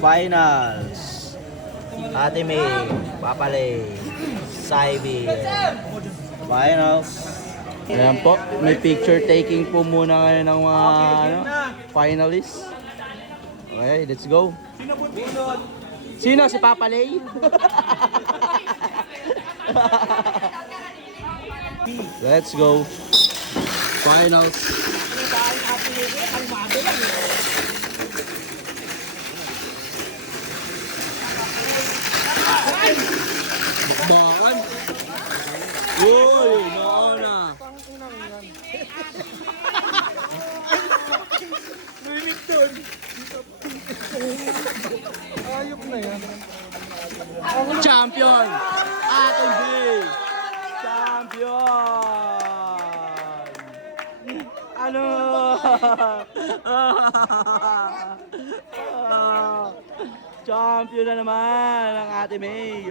Finals. Ate May, Papalay, Saibi. Finals. Ayan po, may picture taking po muna ngayon ng mga finalists. Okay, let's go. Sino? Si Papalay? Let's go. Finals. Bakbakan. Uy, naona. Limit doon. Ayok na yan. Champion! Ating B! Champion! Ano? Champion na naman ang Ate May!